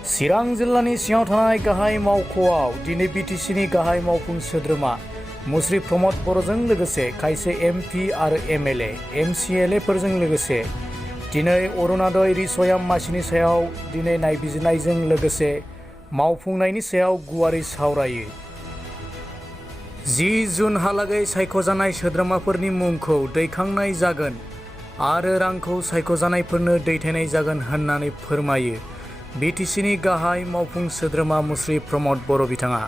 चिरां जिल्लानि सिङाव थानाय गाहाय मावख'आव दिनै बिटिसिनि गाहाय मावफुं सोद्रोमा मुस्रि प्रमद बर'जों लोगोसे खायसे एमपि आरो एमएलए एमसिएलएफोरजों लोगोसे दिनै अरुणोदय रिसयाम मासिनि सायाव दिनै नायबिजिरनायजों लोगोसे मावफुंनायनि सायाव गुवारै सावरायो। 10 जुनहालागै सायख'जानाय सोद्रोमाफोरनि मुंखौ दैखांनाय जागोन आरो रांखौ सायख'जानायफोरनो दैथायनाय जागोन होननानै फोरमायो बिटिसिनि गाहाय मावफुं सोद्रोमा मुस्रि प्रमद बर' बिथाङा।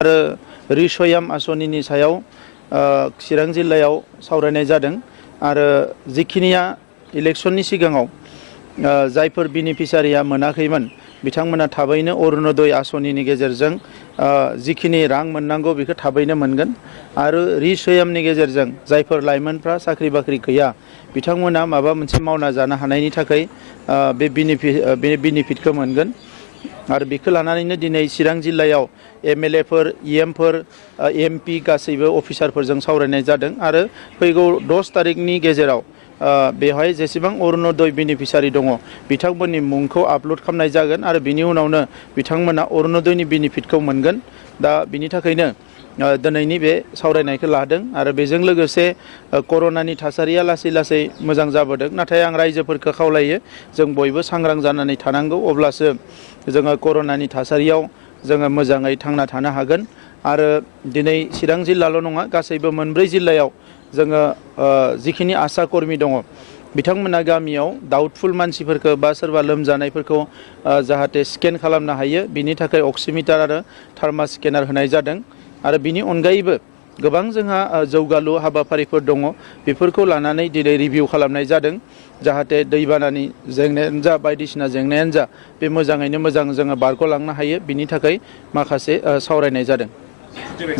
आरो रिसयाम आसनिनि सायाव चिरां जिल्लायाव सावरायनाय जादों आरो जिखिनिया इलेक्शननि सिगाङाव जायफोर बेनिफिसारिया मोनाखैमोन बिथांमोना थाबैनो अरुणोदय आसनिनि गेजेरजों जिखिनि रां मोननांगौ बेखौ थाबैनो मोनगोन आरो रिसयामनि गेजेरजों जायफोर लाइमोनफ्रा साख्रि बाख्रि गैया बिथांमोना माबा मोनसे मावना जानो हानायनि थाखाय बे बेनिफिटखौ मोनगोन आरो बेखौ लानानैनो दिनै चिरां जिल्लायाव एमएलएफोर इएमफोर एमपि गासैबो अफिसारफोरजों सावरायनाय जादों आरो फैगौ 10 तारिखनि गेजेराव बेवहाय जेसेबां अरुणोदय बेनिफिसारि दङ बिथांमोननि मुंखौ आपल'ड खालामनाय जागोन आरो बिनि उनावनो बिथांमोना अरुणोदयनि बेनिफिटखौ मोनगोन। दा बिनि थाखायनो दिनैनि बे सावरायनायखौ लादों आरो बेजों लोगोसे कर'नानि थासारिया लासै लासै मोजां जाबोदों नाथाय आं रायजोफोरखौ खावलायो जों बयबो सांग्रां जानानै थानांगौ अब्लासो जोङो कर'नानि थासारियाव जोङो मोजाङै थांना थानो हागोन आरो दिनै चिरां जिल्लाल' नङा गासैबो मोनब्रै जिल्लायाव जोङो जिखिनि आसा कर्मि दङ बिथांमोना गामियाव डाउटफुल मानसिफोरखौ बा सोरबा लोमजानायफोरखौ जाहाथे स्केन खालामनो हायो बिनि थाखाय अक्सिमिटार आरो थार्मा स्केनार होनाय जादों आरो बिनि अनगायैबो गोबां जोंहा जौगालु हाबाफारिफोर दङ बेफोरखौ लानानै दिनै रिभिउ खालामनाय जादों जाहाथे दैबानानि जेंनायानो जा बायदिसिना जेंनायानो जा बे मोजाङैनो मोजां जोङो बारग'लांनो हायो बिनि थाखाय माखासे सावरायनाय जादों।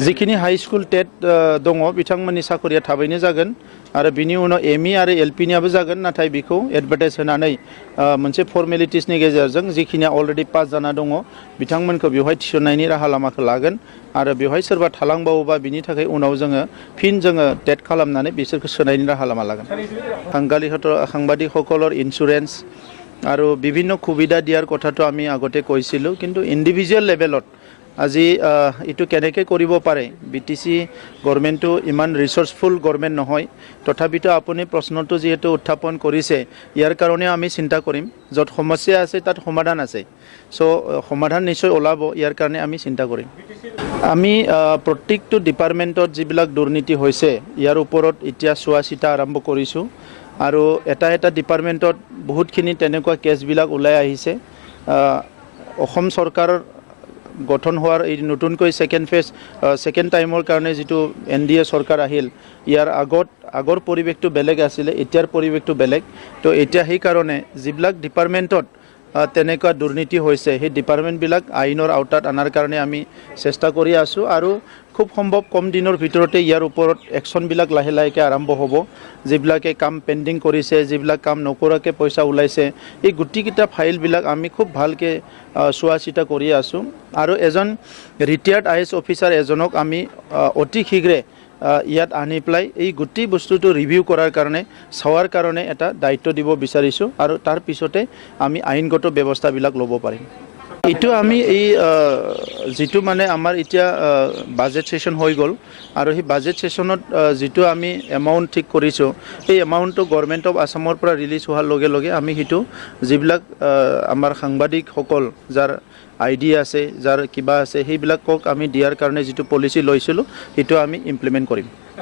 जिखिनि हाई स्कुल टेट दङ बिथांमोननि साखरिया थाबैनो जागोन आरो बिनि उनाव एमइ आरो एलपिनियाबो जागोन नाथाय बेखौ एडभार्टाइज होनानै मोनसे फर्मेलिटिसनि गेजेरजों जिखिनिया अलरेडि पास जाना दङ बिथांमोनखौ बेवहाय थिसननायनि राहा लामाखौ लागोन आरो बेवहाय सोरबा थालांबावोबा बिनि थाखाय उनाव जोङो टेट खालामनानै बिसोरखौ सोनायनि राहा लामा लागोन। সাংবাদিকসকলৰ ইঞ্চুৰেঞ্চ আৰু বিভিন্ন সুবিধা দিয়াৰ কথাটো আমি আগতে কৈছিলোঁ কিন্তু ইণ্ডিভিজুৱেল লেভেলত আজি এইটো কেনেকৈ কৰিব পাৰে বিটিচি গভৰ্ণমেণ্টটো ইমান ৰিচৰ্চফুল গভৰ্ণমেণ্ট নহয় তথাপিতো আপুনি প্ৰশ্নটো যিহেতু উত্থাপন কৰিছে ইয়াৰ কাৰণেও আমি চিন্তা কৰিম য'ত সমস্যা আছে তাত সমাধান আছে সমাধান নিশ্চয় ওলাব ইয়াৰ কাৰণে আমি চিন্তা কৰিম। আমি প্ৰত্যেকটো ডিপাৰ্টমেণ্টত যিবিলাক দুৰ্নীতি হৈছে ইয়াৰ ওপৰত এতিয়া চোৱা চিতা আৰম্ভ কৰিছোঁ আৰু এটা ডিপাৰ্টমেণ্টত বহুতখিনি তেনেকুৱা কেছবিলাক ওলাই আহিছে। অসম চৰকাৰৰ গঠন হোৱাৰ এই নতুনকৈ ছেকেণ্ড টাইমৰ কাৰণে যিটো NDA চৰকাৰ আহিল ইয়াৰ আগৰ পৰিৱেশটো বেলেগ আছিলে এতিয়াৰ পৰিৱেশটো বেলেগ তো এতিয়া সেইকাৰণে যিবিলাক ডিপাৰ্টমেণ্টত তেনেকুৱা দুৰ্নীতি হৈছে সেই ডিপাৰ্টমেণ্টবিলাক আইনৰ আওতাত অনাৰ কাৰণে আমি চেষ্টা কৰি আছোঁ আৰু খুব সম্ভৱ কম দিনৰ ভিতৰতে ইয়াৰ ওপৰত একশ্যনবিলাক লাহে লাহেকৈ আৰম্ভ হ'ব। যিবিলাকে কাম পেণ্ডিং কৰিছে যিবিলাক কাম নকৰাকৈ পইচা ওলাইছে এই গোটেইকেইটা ফাইলবিলাক আমি খুব ভালকৈ চোৱা চিতা কৰি আছোঁ আৰু এজন ৰিটায়াৰ্ড IAS অফিচাৰ এজনক আমি অতি শীঘ্ৰে ইয়াত আনি পেলাই এই গোটেই বস্তুটো ৰিভিউ কৰাৰ কাৰণে চাৱাৰ কাৰণে এটা দায়িত্ব দিব বিচাৰিছোঁ আৰু তাৰ পিছতে আমি আইনগত ব্যৱস্থাবিলাক ল'ব পাৰিম। এইটো আমি এই যিটো মানে আমাৰ এতিয়া বাজেট সেশ্যন হৈ গ'ল আৰু সেই বাজেট সেশ্যনত যিটো আমি এমাউণ্ট ঠিক কৰিছোঁ সেই এমাউণ্টটো গভৰ্ণমেণ্ট অফ আছামৰ পৰা ৰিলিজ হোৱাৰ লগে লগে আমি সেইটো যিবিলাক আমাৰ সাংবাদিকসকল যাৰ ID আছে যাৰ কিবা আছে সেইবিলাকক আমি দিয়াৰ কাৰণে যিটো পলিচি লৈছিলোঁ সেইটো আমি ইমপ্লিমেণ্ট কৰিম।